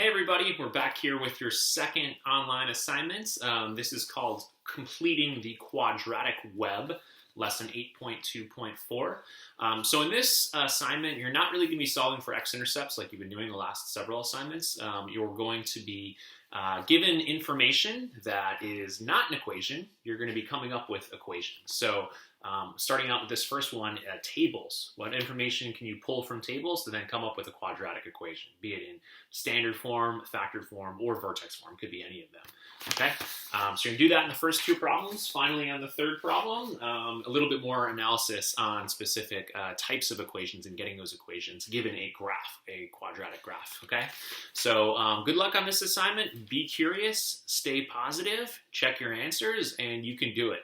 Hey everybody, we're back here with your second online assignment. This is called Completing the Quadratic Web, lesson 8.2.4. So in this assignment, you're not really going to be solving for x-intercepts like you've been doing the last several assignments. You're going to be given information that is not an equation. You're going to be coming up with equations. So starting out with this first one, tables. What information can you pull from tables to then come up with a quadratic equation, be it in standard form, factored form, or vertex form? Could be any of them. Okay, so you're going to do that in the first two problems. Finally, on the third problem, a little bit more analysis on specific types of equations and getting those equations given a graph, a quadratic graph. Okay, so good luck on this assignment. Be curious, stay positive, check your answers, and you can do it.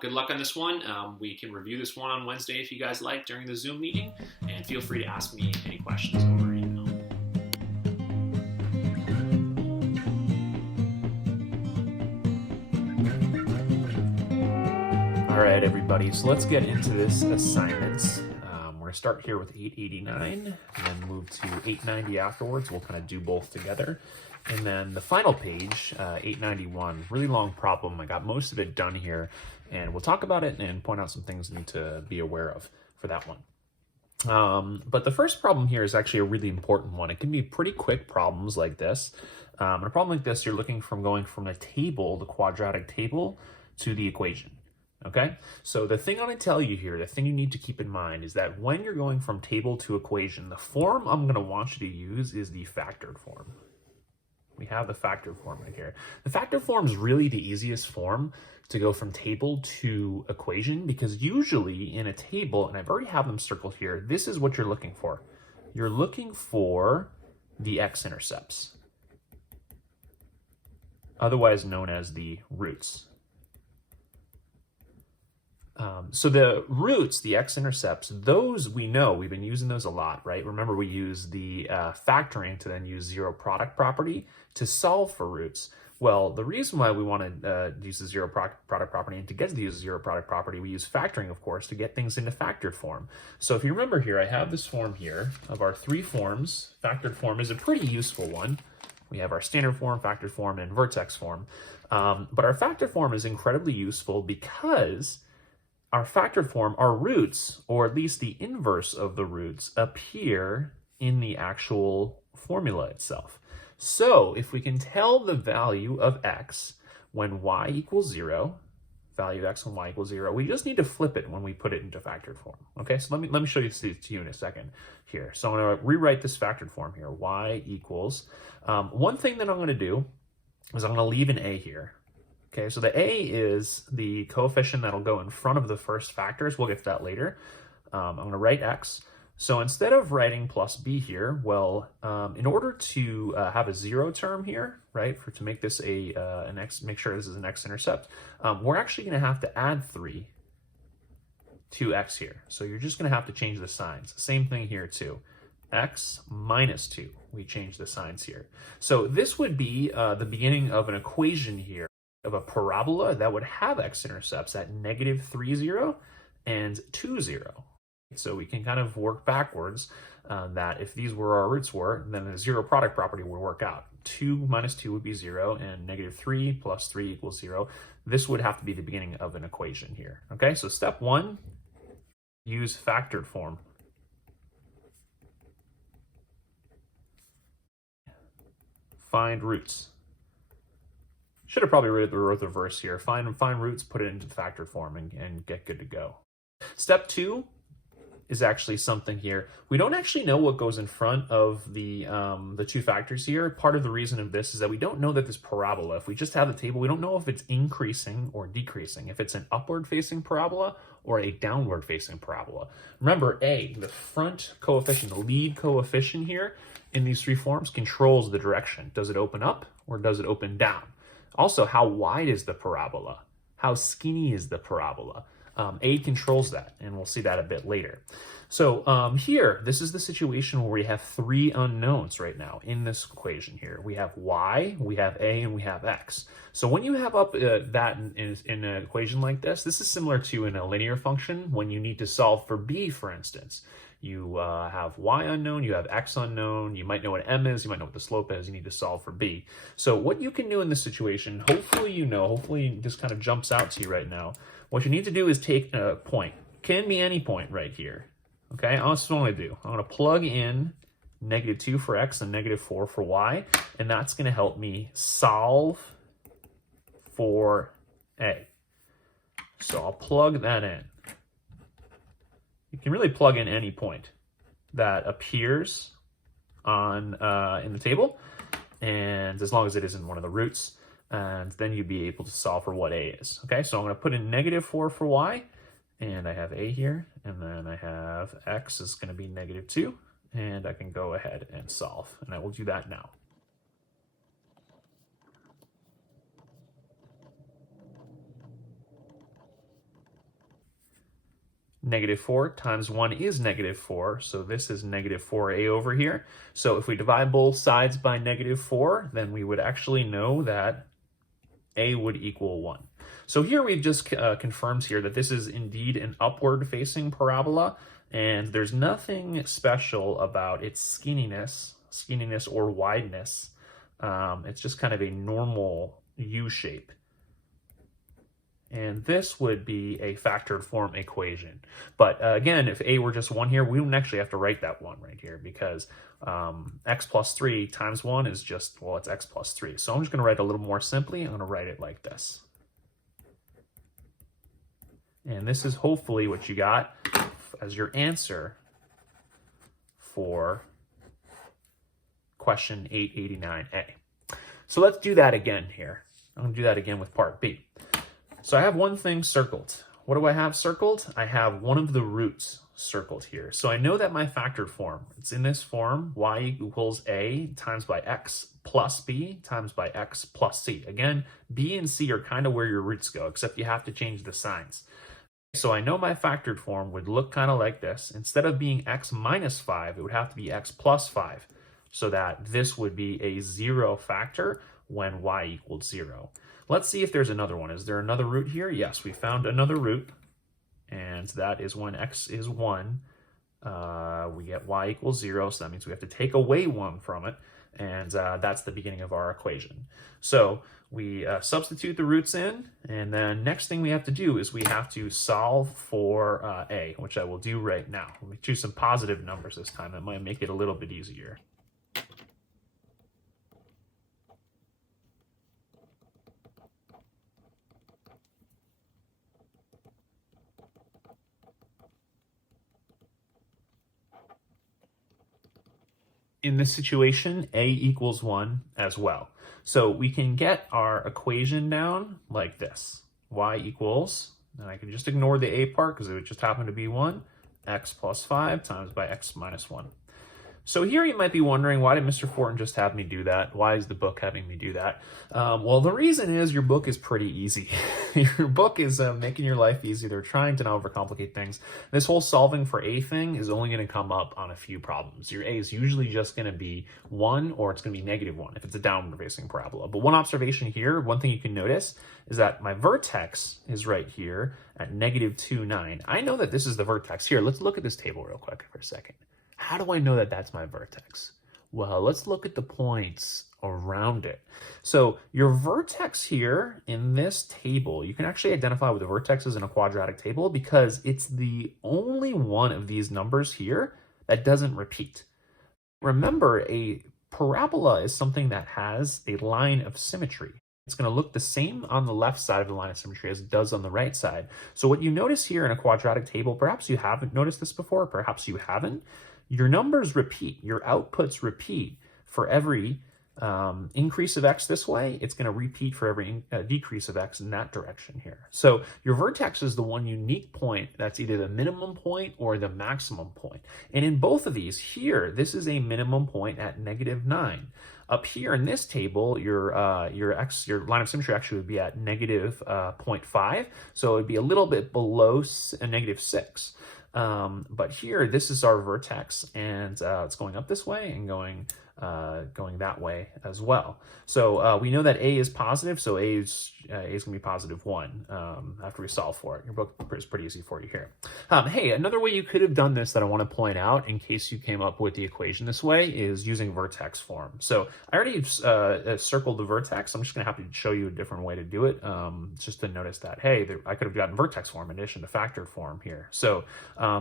Good luck on this one. We can review this one on Wednesday if you guys like during the Zoom meeting, and feel free to ask me any questions over email. All right, everybody, so let's get into this assignment. We're going to start here with 889 and then move to 890 afterwards. We'll kind of do both together. And then the final page, 891, really long problem. I got most of it done here, and we'll talk about it and point out some things you need to be aware of for that one. But the first problem here is actually a really important one. It can be pretty quick problems like this. And a problem like this, you're looking from going from a table, the quadratic table, to the equation. Okay, so the thing I'm going to tell you here, the thing you need to keep in mind is that when you're going from table to equation, the form I'm going to want you to use is the factored form. We have the factored form right here. The factored form is really the easiest form to go from table to equation, because usually in a table, and I've already have them circled here, this is what you're looking for. You're looking for the x-intercepts, otherwise known as the roots. So the roots, the x-intercepts, those we know, we've been using those a lot, right? Remember, we use the factoring to then use zero product property to solve for roots. Well, the reason why we want to use the zero product property, and to get to use zero product property, we use factoring, of course, to get things into factored form. So if you remember here, I have this form here of our three forms. Factored form is a pretty useful one. We have our standard form, factored form, and vertex form. But our factored form is incredibly useful because our factored form, our roots, or at least the inverse of the roots, appear in the actual formula itself. So if we can tell the value of x when y equals 0, value of x when y equals 0, we just need to flip it when we put it into factored form. Okay, so let me show you this to you in a second here. So I'm going to rewrite this factored form here. Y equals, one thing that I'm going to do is I'm going to leave an a here. Okay, so the a is the coefficient that'll go in front of the first factors. We'll get to that later. I'm going to write x. So instead of writing plus b here, well, in order to have a zero term here, right, to make this an x, make sure this is an x-intercept, we're actually going to have to add 3 to x here. So you're just going to have to change the signs. Same thing here too. X minus 2. We change the signs here. So this would be the beginning of an equation here, of a parabola that would have x-intercepts at -3, 0 and 2, 0. So we can kind of work backwards that if these were our roots then the zero product property would work out. 2 minus 2 would be 0, and -3 plus 3 equals 0. This would have to be the beginning of an equation here. Okay, so step 1, use factored form. Find roots. Should have probably wrote the verse here. Find roots, put it into the factored form, and get good to go. Step 2 is actually something here. We don't actually know what goes in front of the two factors here. Part of the reason of this is that we don't know that this parabola, if we just have the table, we don't know if it's increasing or decreasing, if it's an upward-facing parabola or a downward-facing parabola. Remember, a, the front coefficient, the lead coefficient here in these three forms, controls the direction. Does it open up or does it open down? Also, how wide is the parabola? How skinny is the parabola? A controls that, and we'll see that a bit later. So here, this is the situation where we have 3 unknowns right now in this equation here. We have y, we have a, and we have x. So when you have up that in an equation like this is similar to in a linear function when you need to solve for b, for instance. You have y unknown, you have x unknown, you might know what m is, you might know what the slope is, you need to solve for b. So what you can do in this situation, hopefully this kind of jumps out to you right now. What you need to do is take a point. Can be any point right here. Okay, that's what I'm going to do. I'm going to plug in -2 for x and -4 for y, and that's going to help me solve for a. So I'll plug that in. You can really plug in any point that appears on in the table, and as long as it isn't one of the roots, and then you'd be able to solve for what a is. Okay, so I'm going to put in -4 for y, and I have a here, and then I have x is going to be -2, and I can go ahead and solve, and I will do that now. -4 times 1 is -4, so this is -4a over here. So if we divide both sides by -4, then we would actually know that a would equal 1. So here we've just confirmed here that this is indeed an upward-facing parabola, and there's nothing special about its skinniness or wideness. It's just kind of a normal U shape. And this would be a factored form equation. But again, if a were just 1 here, we wouldn't actually have to write that 1 right here, because x plus 3 times 1 is just, well, it's x plus 3. So I'm just going to write it a little more simply. I'm going to write it like this. And this is hopefully what you got as your answer for question 889A. So let's do that again here. I'm going to do that again with part B. So I have one thing circled. What do I have circled? I have one of the roots circled here. So I know that my factored form, it's in this form, y equals a times by x plus b times by x plus c. Again, b and c are kind of where your roots go, except you have to change the signs. So I know my factored form would look kind of like this. Instead of being x minus 5, it would have to be x plus 5, so that this would be a 0 factor when y equals 0. Let's see if there's another one. Is there another root here? Yes, we found another root, and that is when x is 1, we get y equals 0, so that means we have to take away 1 from it, and that's the beginning of our equation. So we substitute the roots in, and then next thing we have to do is we have to solve for a, which I will do right now. Let me choose some positive numbers this time. That might make it a little bit easier. In this situation, a equals 1 as well. So we can get our equation down like this. Y equals, and I can just ignore the a part because it would just happen to be 1, x plus 5 times by x minus 1. So here you might be wondering, why did Mr. Fortin just have me do that? Why is the book having me do that? Well, the reason is your book is pretty easy. Your book is making your life easy. They're trying to not overcomplicate things. This whole solving for a thing is only going to come up on a few problems. Your a is usually just going to be 1, or it's going to be -1 if it's a downward-facing parabola. But one observation here, one thing you can notice, is that my vertex is right here at -2, 9. I know that this is the vertex. Here, let's look at this table real quick for a second. How do I know that that's my vertex? Well, let's look at the points around it. So your vertex here in this table, you can actually identify what the vertex is in a quadratic table because it's the only one of these numbers here that doesn't repeat. Remember, a parabola is something that has a line of symmetry. It's going to look the same on the left side of the line of symmetry as it does on the right side. So what you notice here in a quadratic table, perhaps you haven't noticed this before, perhaps you haven't, your numbers repeat, your outputs repeat for every increase of x this way. It's going to repeat for every decrease of x in that direction here. So your vertex is the one unique point that's either the minimum point or the maximum point. And in both of these, here, this is a minimum point at -9. Up here in this table, your line of symmetry actually would be at -0.5, so it would be a little bit below -6. But here, this is our vertex, and it's going up this way and going going that way as well. So we know that a is positive, so a is going to be positive 1 after we solve for it. Your book is pretty easy for you here. Hey, another way you could have done this that I want to point out in case you came up with the equation this way is using vertex form. So I already circled the vertex. I'm just going to have to show you a different way to do it, just to notice that, hey, I could have gotten vertex form in addition to factored form here. So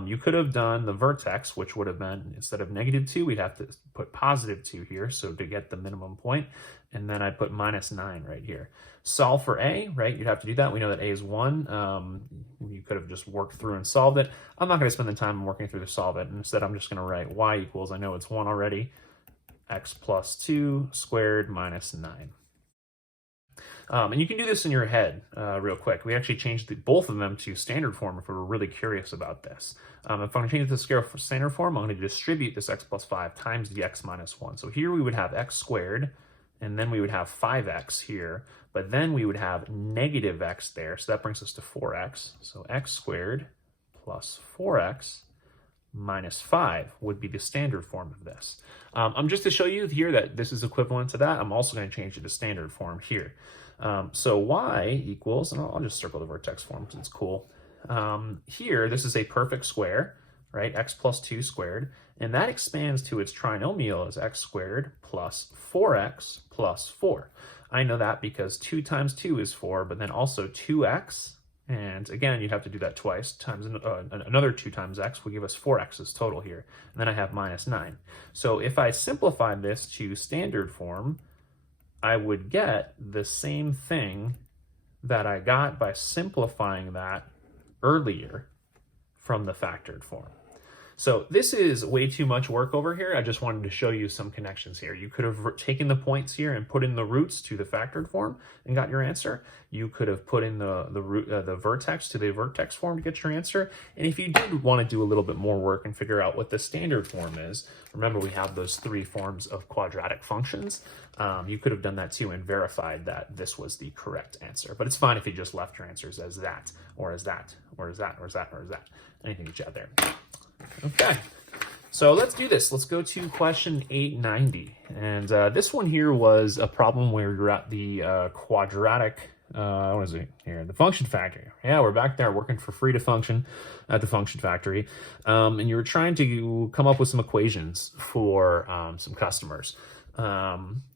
you could have done the vertex, which would have been, instead of -2, we'd have to put +2 here, so to get the minimum point, and then I'd put -9 right here. Solve for a, right? You'd have to do that. We know that a is 1. You could have just worked through and solved it. I'm not going to spend the time working through to solve it. Instead, I'm just going to write y equals, I know it's 1 already, x plus 2 squared minus 9. And you can do this in your head real quick. We actually changed both of them to standard form if we were really curious about this. If I'm going to change it to scale for standard form, I'm going to distribute this x plus 5 times the x minus 1. So here we would have x squared, and then we would have 5x here, but then we would have negative x there, so that brings us to 4x. So x squared plus 4x minus 5 would be the standard form of this. Just to show you here that this is equivalent to that, I'm also going to change it to standard form here. So y equals, and I'll just circle the vertex form because it's cool. Here, this is a perfect square, right? X plus 2 squared, and that expands to its trinomial as x squared plus 4x plus 4. I know that because 2 times 2 is 4, but then also 2x, and again, you'd have to do that twice, times another 2 times x will give us 4x's total here, and then I have minus 9. So if I simplify this to standard form, I would get the same thing that I got by simplifying that earlier from the factored form. So this is way too much work over here. I just wanted to show you some connections here. You could have taken the points here and put in the roots to the factored form and got your answer. You could have put in the vertex to the vertex form to get your answer. And if you did want to do a little bit more work and figure out what the standard form is, remember we have those 3 forms of quadratic functions. You could have done that too and verified that this was the correct answer. But it's fine if you just left your answers as that, or as that, or as that, or as that, or as that. Anything that you have there. Okay, so let's do this. Let's go to question 890. And this one here was a problem where you're at the quadratic, what is it here? The function factory. Yeah, we're back there working for free to function at the function factory. And you were trying to come up with some equations for some customers.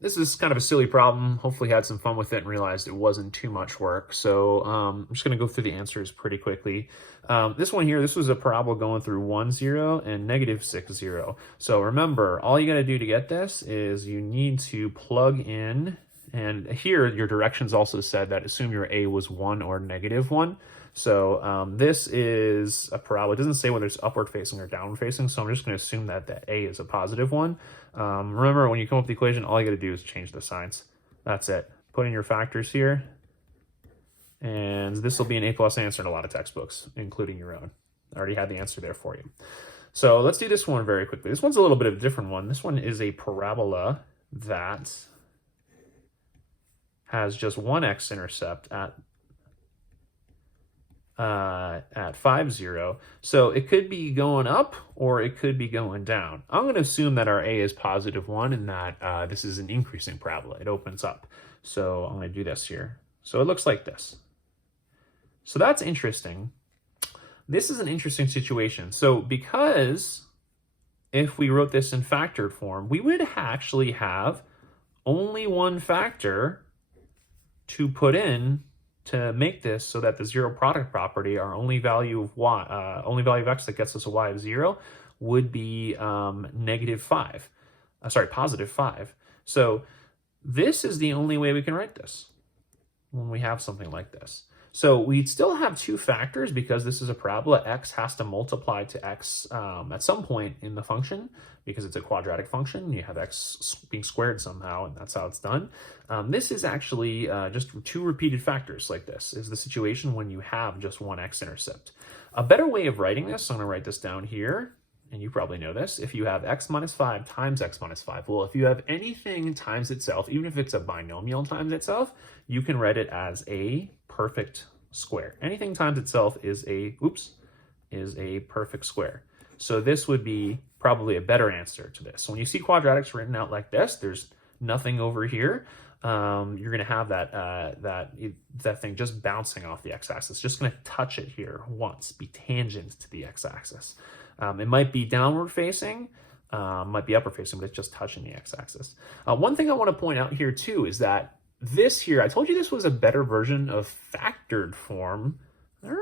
This is kind of a silly problem. Hopefully you had some fun with it and realized it wasn't too much work. So I'm just going to go through the answers pretty quickly. This one here, this was a parabola going through 1, 0 and negative 6, 0. So remember, all you got to do to get this is you need to plug in, and here your directions also said that assume your a was 1 or negative 1. So this is a parabola. It doesn't say whether it's upward facing or downward facing, so I'm just going to assume that the a is a positive 1. Remember, when you come up with the equation, all you got to do is change the signs. That's it. Put in your factors here, and this will be an A+ answer in a lot of textbooks, including your own. I already had the answer there for you. So let's do this one very quickly. This one's a little bit of a different one. This one is a parabola that has just one x-intercept at 5, 0. So it could be going up or it could be going down. I'm going to assume that our a is positive 1 and that this is an increasing parabola. It opens up. So I'm going to do this here. So it looks like this. So that's interesting. This is an interesting situation. So because if we wrote this in factored form, we would actually have only one factor to put in to make this so that the zero product property, our only value of y, only value of x that gets us a y of 0, would be positive 5. So this is the only way we can write this when we have something like this. So we'd still have 2 factors because this is a parabola. X has to multiply to x at some point in the function because it's a quadratic function. You have x being squared somehow, and that's how it's done. This is actually just 2 repeated factors like this is the situation when you have just one x-intercept. A better way of writing this, I'm going to write this down here, and you probably know this, if you have x minus 5 times x minus 5, well, if you have anything times itself, even if it's a binomial times itself, you can write it as a perfect square. Anything times itself is a perfect square. So this would be probably a better answer to this. So when you see quadratics written out like this, there's nothing over here. You're going to have that thing just bouncing off the x-axis, just going to touch it here once, be tangent to the x-axis. It might be downward facing, might be upward facing, but it's just touching the x-axis. One thing I want to point out here too is that this here, I told you this was a better version of factored form. Or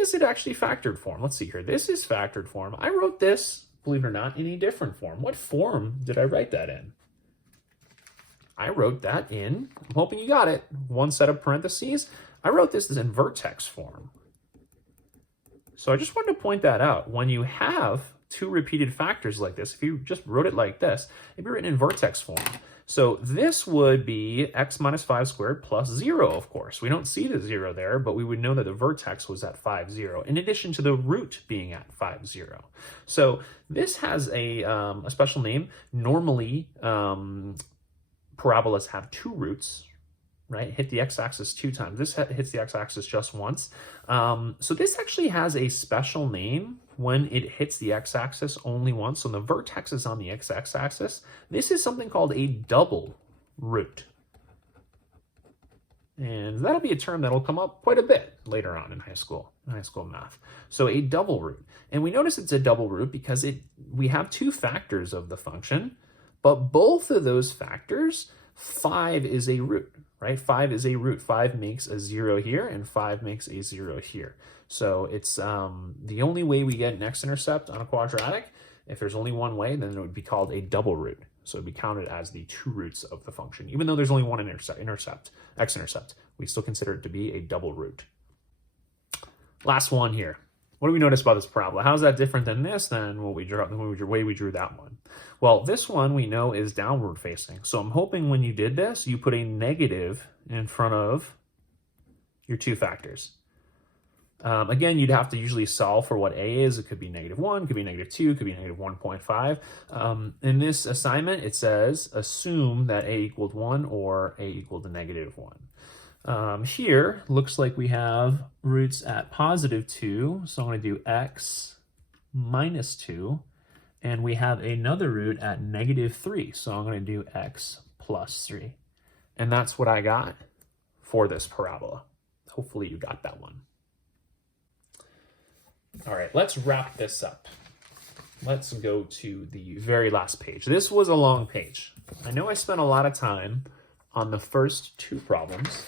is it actually factored form? Let's see here. This is factored form. I wrote this, believe it or not, in a different form. What form did I write that in? I wrote that in, I'm hoping you got it, one set of parentheses. I wrote this in vertex form. So I just wanted to point that out. When you have two repeated factors like this, if you just wrote it like this, it'd be written in vertex form. So this would be x minus 5 squared plus 0, of course. We don't see the 0 there, but we would know that the vertex was at 5, 0, in addition to the root being at 5, 0. So this has a special name. Normally, parabolas have two roots, right? Hit the x-axis 2 times. This hits the x-axis just once. So this actually has a special name when it hits the x-axis only once. So the vertex is on the x-axis. This is something called a double root. And that'll be a term that'll come up quite a bit later on in high school math. So a double root. And we notice it's a double root because we have two factors of the function, but both of those factors, 5 is a root, right? 5 is a root. 5 makes a 0 here, and 5 makes a 0 here. So it's the only way we get an x-intercept on a quadratic. If there's only one way, then it would be called a double root. So it'd be counted as the two roots of the function. Even though there's only one x-intercept, we still consider it to be a double root. Last one here. What do we notice about this parabola? How is that different than this than the way we drew that one? Well, this one we know is downward facing. So I'm hoping when you did this, you put a negative in front of your two factors. Again, you'd have to usually solve for what a is. It could be -1, could be -2, could be -1.5. In this assignment, it says assume that a equaled 1 or a equal to -1. Here, looks like we have roots at +2, so I'm going to do x minus 2, and we have another root at -3, so I'm going to do x plus 3. And that's what I got for this parabola. Hopefully you got that one. All right, let's wrap this up. Let's go to the very last page. This was a long page. I know I spent a lot of time on the first two problems.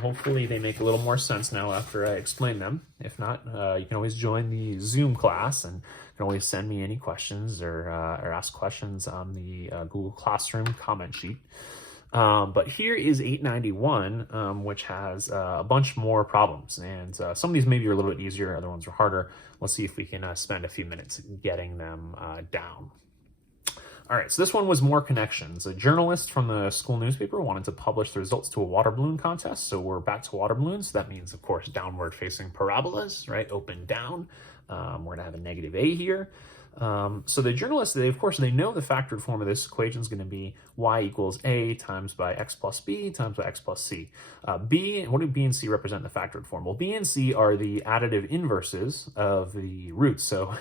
Hopefully they make a little more sense now after I explain them. If not, you can always join the Zoom class and you can always send me any questions or ask questions on the Google Classroom comment sheet. But here is 891, which has a bunch more problems. And some of these maybe are a little bit easier, other ones are harder. Let's see if we can spend a few minutes getting them down. All right, so this one was more connections. A journalist from the school newspaper wanted to publish the results to a water balloon contest. So we're back to water balloons. That means, of course, downward facing parabolas, right? Open, down. We're gonna have a -a here. So the journalists, they know the factored form of this equation is going to be y equals a times by x plus b times by x plus c. What do b and c represent in the factored form? Well, b and c are the additive inverses of the roots. So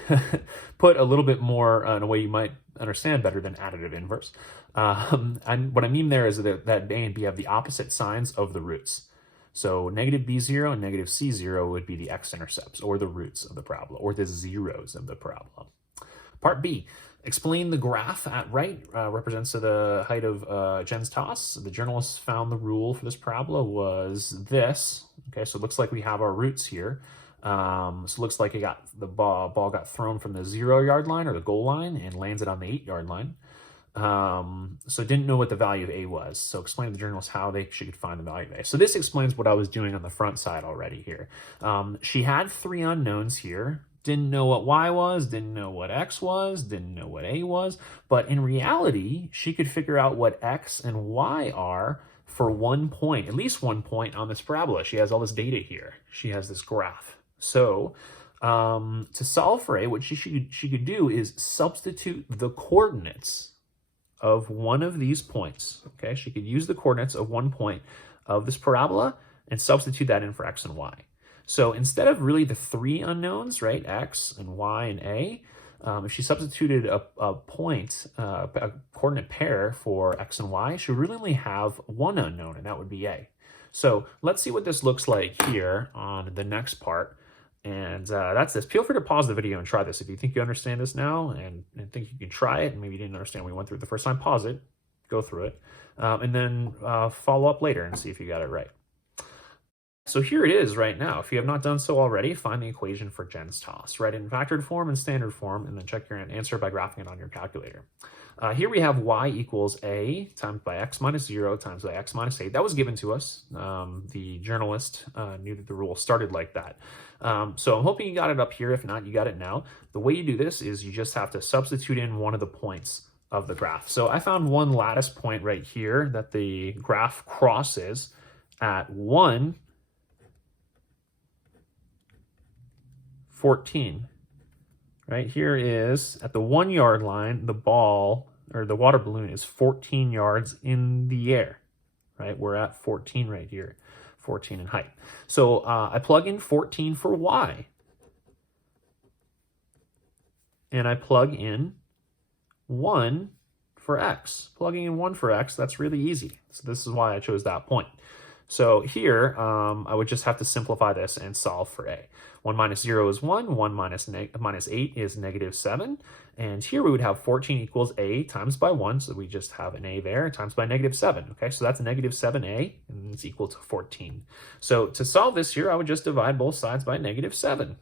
put a little bit more in a way you might understand better than additive inverse. And what I mean there is that a and b have the opposite signs of the roots. So -b0 and -c0 would be the x-intercepts, or the roots of the parabola, or the zeros of the parabola. Part B, explain the graph at right represents the height of Jen's toss. The journalists found the rule for this parabola was this. Okay, so it looks like we have our roots here. So it looks like the ball got thrown from the 0-yard line or the goal line and landed on the 8-yard line. So didn't know what the value of A was. So explain to the journalists how she could find the value of A. So this explains what I was doing on the front side already here. She had 3 unknowns here. Didn't know what y was, didn't know what x was, didn't know what a was. But in reality, she could figure out what x and y are for one point, at least one point on this parabola. She has all this data here. She has this graph. So to solve for a, what she could do is substitute the coordinates of one of these points. Okay, she could use the coordinates of one point of this parabola and substitute that in for x and y. So instead of really the 3 unknowns, right, x and y and a, if she substituted a point, a coordinate pair for x and y, she would really only have one unknown, and that would be a. So let's see what this looks like here on the next part. And that's this. Feel free to pause the video and try this. If you think you understand this now and think you can try it, and maybe you didn't understand what we went through the first time, pause it, go through it, and then follow up later and see if you got it right. So here it is right now. If you have not done so already, find the equation for Jen's toss. Write it in factored form and standard form, and then check your answer by graphing it on your calculator. Here we have y equals a times by x minus 0 times by x minus 8. That was given to us. The journalist knew that the rule started like that. So I'm hoping you got it up here. If not, you got it now. The way you do this is you just have to substitute in one of the points of the graph. So I found one lattice point right here that the graph crosses at 1, 14. Right here is at the 1 yard line, the ball or the water balloon is 14 yards in the air, right? We're at 14 right here, 14 in height. So I plug in 14 for y, and I plug in 1 for x. Plugging in 1 for x, that's really easy. So this is why I chose that point. So here, I would just have to simplify this and solve for a. 1 minus 0 is 1, 1 minus 8 is negative 7, and here we would have 14 equals a times by 1, so we just have an a there, times by negative 7, okay? So that's negative 7a, and it's equal to 14. So to solve this here, I would just divide both sides by negative 7.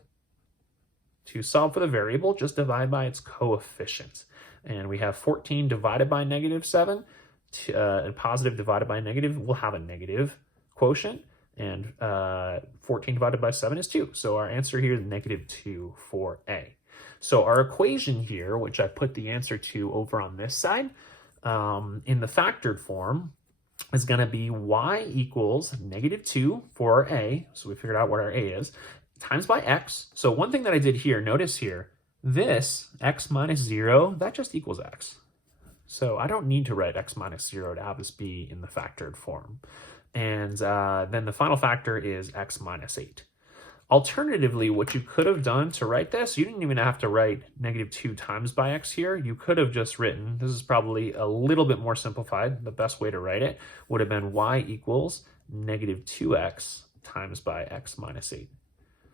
To solve for the variable, just divide by its coefficient. And we have 14 divided by negative 7, and positive divided by negative will have a negative quotient, and 14 divided by 7 is 2. So our answer here is negative 2 for a. So our equation here, which I put the answer to over on this side, in the factored form, is going to be y equals negative 2 for our a, so we figured out what our a is, times by x. So one thing that I did here, notice here, this x minus 0, that just equals x. So I don't need to write x minus 0 to have this be in the factored form. And then the final factor is x minus 8. Alternatively, what you could have done to write this, you didn't even have to write negative 2 times by x here. You could have just written, this is probably a little bit more simplified. The best way to write it would have been y equals negative 2x times by x minus 8.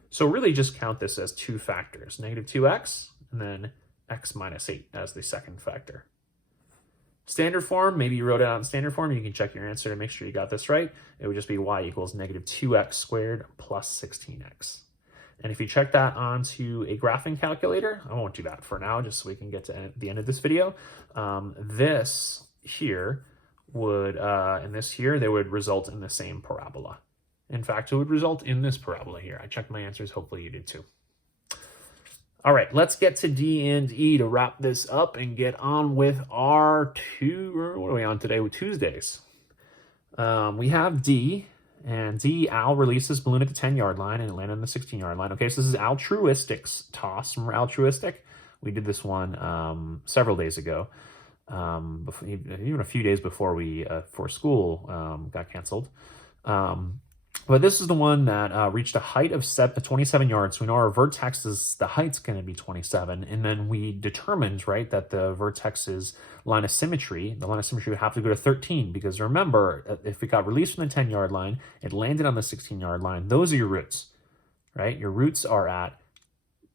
So really just count this as two factors, negative 2x and then x minus 8 as the second factor. Standard form, maybe you wrote it out in standard form. You can check your answer to make sure you got this right. It would just be y equals negative 2x squared plus 16x. And if you check that onto a graphing calculator, I won't do that for now, just so we can get to the end of this video. This here would, and this here, they would result in the same parabola. In fact, it would result in this parabola here. I checked my answers. Hopefully you did too. All right, let's get to D and E to wrap this up and get on with our what are we on today? With Tuesdays. We have D, and D, Al releases balloon at the 10-yard line and it landed on the 16-yard line. Okay, so this is altruistic's toss. Remember altruistic? We did this one several days ago, even a few days before school got canceled. But this is the one that reached a height of 27 yards. So we know our vertex the height's going to be 27. And then we determined, right, that the vertex's line of symmetry would have to go to 13. Because remember, if it got released from the 10-yard line, it landed on the 16-yard line. Those are your roots, right? Your roots are at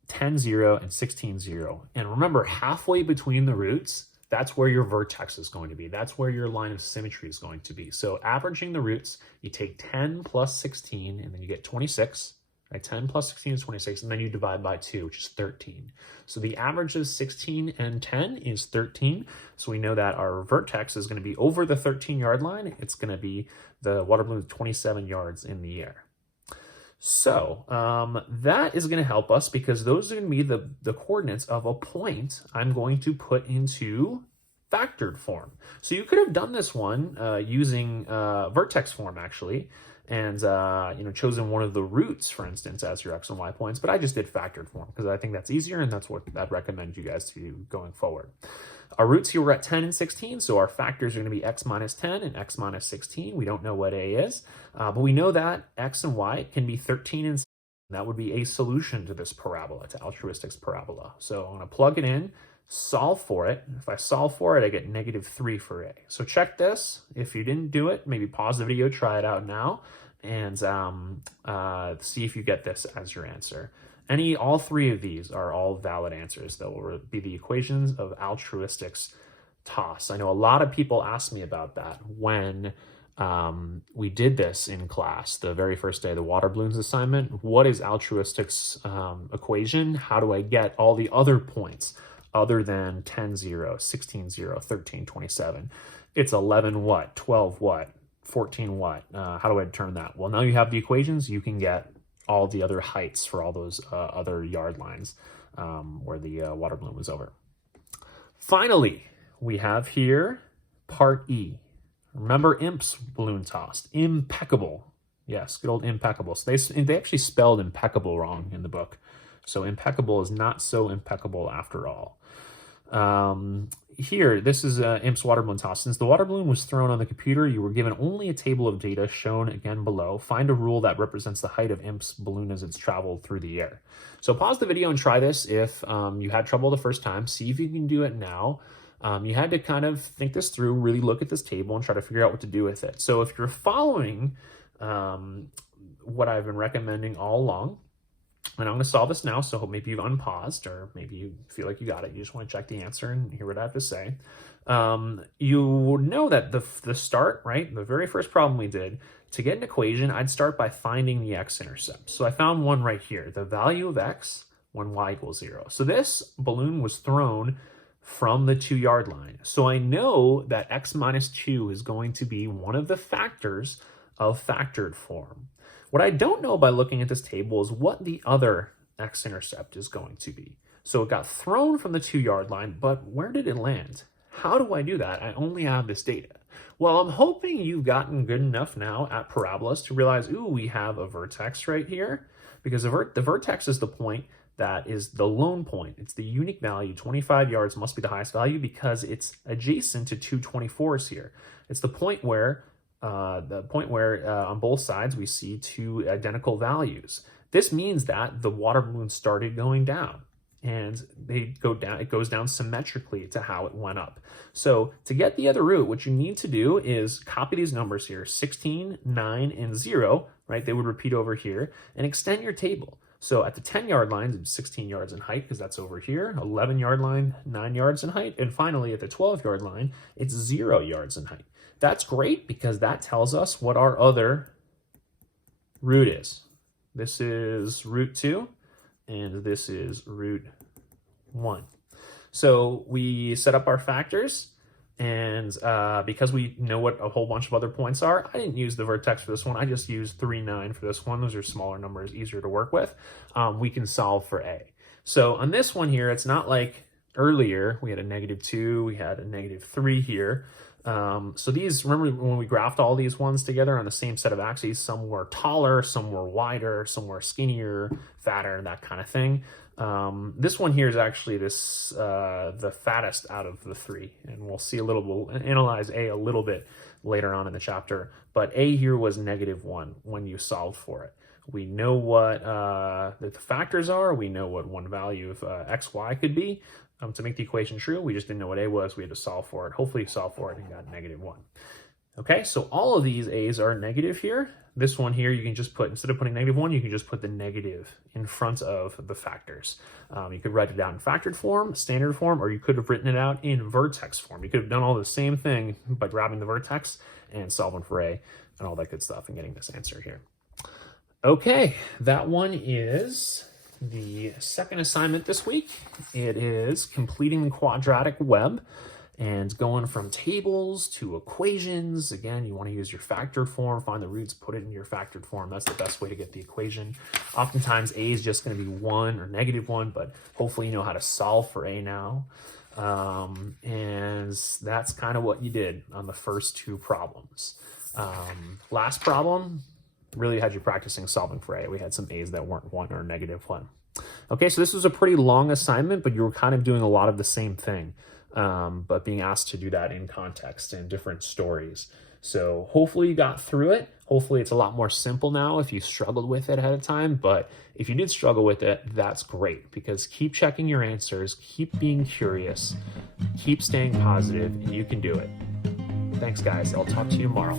10, 0 and 16, 0. And remember, halfway between the roots, that's where your vertex is going to be. That's where your line of symmetry is going to be. So averaging the roots, you take 10 plus 16, and then you get 26. Right? 10 plus 16 is 26, and then you divide by 2, which is 13. So the average of 16 and 10 is 13. So we know that our vertex is going to be over the 13-yard line. It's going to be the water balloon 27 yards in the air. So that is going to help us because those are going to be the coordinates of a point I'm going to put into factored form. So you could have done this one using vertex form actually, and chosen one of the roots, for instance, as your x and y points. But I just did factored form because I think that's easier, and that's what I'd recommend you guys to do going forward. Our roots here were at 10 and 16, so our factors are going to be x minus 10 and x minus 16. We don't know what a is, but we know that x and y can be 13 and That would be a solution to this parabola, to altruistic's parabola. So I'm going to plug it in, solve for it. If I solve for it, I get -3 for a. So check this. If you didn't do it, maybe pause the video, try it out now, and see if you get this as your answer. All three of these are all valid answers. That will be the equations of altruistic's toss. I know a lot of people asked me about that when we did this in class, the very first day, the water balloons assignment. What is altruistic's equation? How do I get all the other points other than 10, 0, 16, 0, 13, 27? It's 11 what, 12 what, 14 what? How do I determine that? Well, now you have the equations, you can get all the other heights for all those other yard lines where the water balloon was over. Finally, we have here part E. Remember Imp's balloon tossed. Impeccable. Yes, good old impeccable. So they actually spelled impeccable wrong in the book. So impeccable is not so impeccable after all. Here, this is Imp's water balloon toss. Since the water balloon was thrown on the computer, you were given only a table of data shown again below. Find a rule that represents the height of Imp's balloon as it's traveled through the air. So pause the video and try this if you had trouble the first time. See if you can do it now. You had to kind of think this through, really look at this table and try to figure out what to do with it. So if you're following what I've been recommending all along, and I'm going to solve this now, so maybe you've unpaused, or maybe you feel like you got it. You just want to check the answer and hear what I have to say. You know that the start, right, the very first problem we did, to get an equation, I'd start by finding the x-intercept. So I found one right here, the value of x when y equals 0. So this balloon was thrown from the 2-yard line. So I know that x minus 2 is going to be one of the factors of factored form. What I don't know by looking at this table is what the other x-intercept is going to be. So it got thrown from the 2-yard line, but where did it land? How do I do that? I only have this data. Well, I'm hoping you've gotten good enough now at parabolas to realize, ooh, we have a vertex right here, because the vertex is the point that is the lone point. It's the unique value. 25 yards must be the highest value because it's adjacent to two 24s here. It's the point where on both sides we see two identical values. This means that the water balloon started going down, and it goes down symmetrically to how it went up. So to get the other root, what you need to do is copy these numbers here, 16, 9, and 0, right? They would repeat over here, and extend your table. So at the 10-yard line, it's 16 yards in height because that's over here. 11-yard line, 9 yards in height. And finally, at the 12-yard line, it's 0 yards in height. That's great because that tells us what our other root is. This is root 2, and this is root 1. So we set up our factors, and because we know what a whole bunch of other points are, I didn't use the vertex for this one. I just used 3, 9 for this one. Those are smaller numbers, easier to work with. We can solve for A. So on this one here, it's not like earlier. We had a -2, we had a -3 here. So these, remember when we graphed all these ones together on the same set of axes, some were taller, some were wider, some were skinnier, fatter, that kind of thing. This one here is actually the fattest out of the 3, and we'll analyze A a little bit later on in the chapter, but A here was -1 when you solved for it. We know what the factors are, we know what one value of x, y could be. To make the equation true, we just didn't know what A was, we had to solve for it. Hopefully you solved for it and got -1. Okay, so all of these A's are negative here. This one here, you can just put, instead of putting -1, you can just put the negative in front of the factors. You could write it out in factored form, standard form, or you could have written it out in vertex form. You could have done all the same thing by grabbing the vertex and solving for A and all that good stuff and getting this answer here. Okay, that one is the second assignment this week. It is completing the quadratic web and going from tables to equations. Again, you want to use your factored form, find the roots, put it in your factored form. That's the best way to get the equation. Oftentimes A is just going to be 1 or -1, but hopefully you know how to solve for A now. And that's kind of what you did on the first 2 problems. Last problem really had you practicing solving for A. We had some A's that weren't 1 or -1. Okay, so this was a pretty long assignment, but you were kind of doing a lot of the same thing, but being asked to do that in context and different stories. So hopefully you got through it. Hopefully it's a lot more simple now if you struggled with it ahead of time, but if you did struggle with it, that's great, because keep checking your answers, keep being curious, keep staying positive, and you can do it. Thanks, guys. I'll talk to you tomorrow.